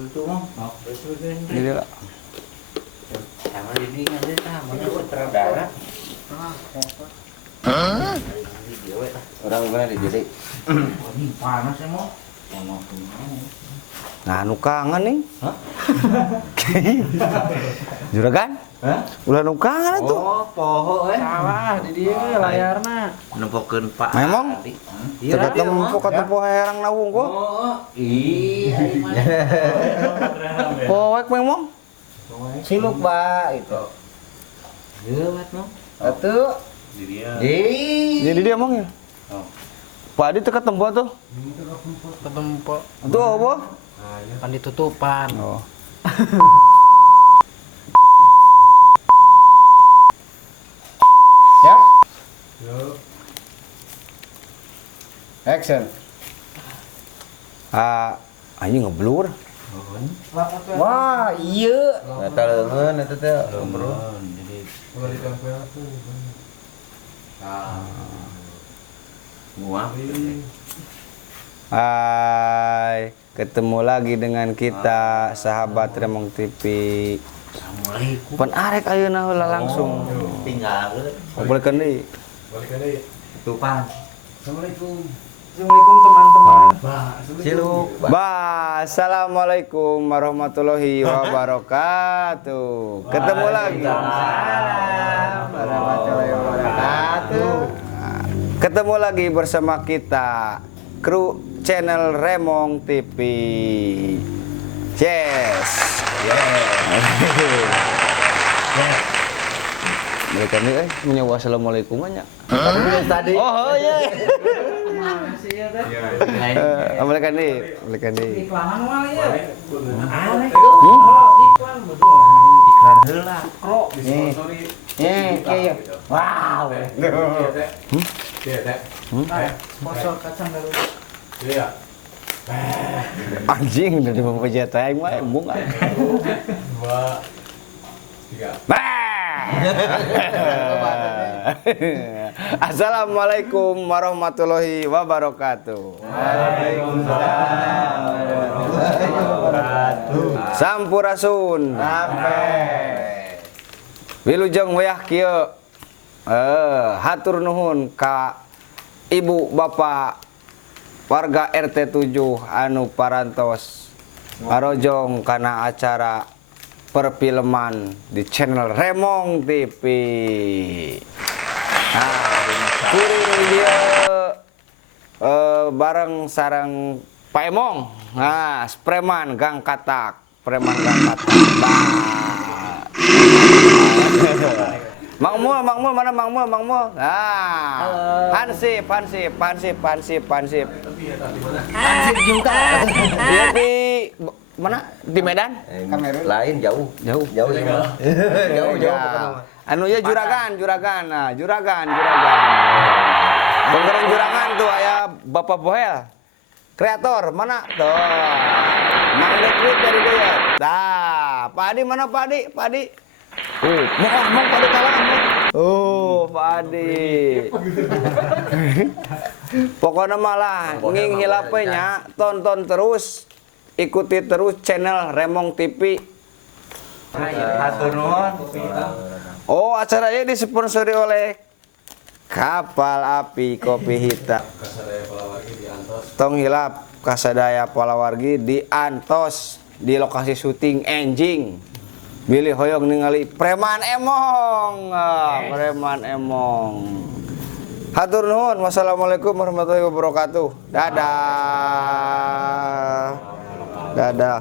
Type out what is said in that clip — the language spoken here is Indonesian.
Itu mah, Jadi lah. sama ini aja sama itu sutradara. Orang mana di jadi? Ini panas ya mau. Nah, nu kangen nih. Hah? Juragan? Hah? Ulah nu kangen itu. Oh, poho Salah di dia layarna. Nempokeun Pak. Memang? Iya, Tidak tempo ketemu herang nawung kok. Oh, iya. Poek memang. Siluk, Pak, itu. Lewat mau. Atuh. Jadi dia emang ya. Oh. Pak Adi teka tempo tuh. Ketemu po. Itu apa? Kan ditutupan. Oh. Siap. Action. Anjing ngeblur. Wah, iya. Eta leungeun eta teh, Bro. Jadi Gua. Hai, ketemu lagi dengan kita sahabat Remong TV. Assalamualaikum. Pan arek ayeuna heula langsung. Tinggalkeun. Ngobrolkeun deui. Tupan. Assalamualaikum teman-teman. Siluk. Assalamualaikum warahmatullahi wabarakatuh. Ketemu lagi. Warahmatullahi wabarakatuh. Ketemu lagi bersama kita kru channel Remong TV. Yes. Mereka nih menyewa assalamualaikum aja. Tadi. Oh iya. Masih ya teh. Mereka nih. Iklanan wae ya. Aneh iklan berdua. Iklan heula. Kro. Kieu. Wow. Sponsor kacang darurat. Anjing dari bapak pejatai mah bunga. Assalamualaikum warahmatullahi wabarakatuh. Waalaikumsalam warahmatullahi wabarakatuh. Sampurasun. Wilujeng wayah kieu. Hatur nuhun ka ibu bapak warga RT 7 anu parantos ngarojong kana acara perfilman di channel Remong TV. Nah, kuring dia bareng sareng Pak Emong. Nah, preman Gang Katak, preman Gang Katak. Mangmul, mana Mangmul? Nah, Hansip. Hansip juga. Dia di mana? Di Medan? Lain jauh. Jauh. Jauh. Ya. Anu ya juragan. Nah, juragan. Bongkaran juragan tuh aya Bapak Bohel. Kreator mana? Tuh. Mang Dekrit dari dia. Tah, Pak Adi mana Pak Adi? Mau Pak Adi kalangan mau. Pak Adi. Pokoknya malah nging hilapenya tonton terus, ikuti terus channel Remong TV. Hatur nuhun. Oh, acaranya disponsori oleh Kapal Api Kopi Hitam. Tong hilap Kasadaya Palawargi di Antos di lokasi syuting Enjing. Bilih hoyong ningali Preman Emong. Preman Emong. Hatur nuhun. Wassalamualaikum warahmatullahi wabarakatuh. Dadah. Ya,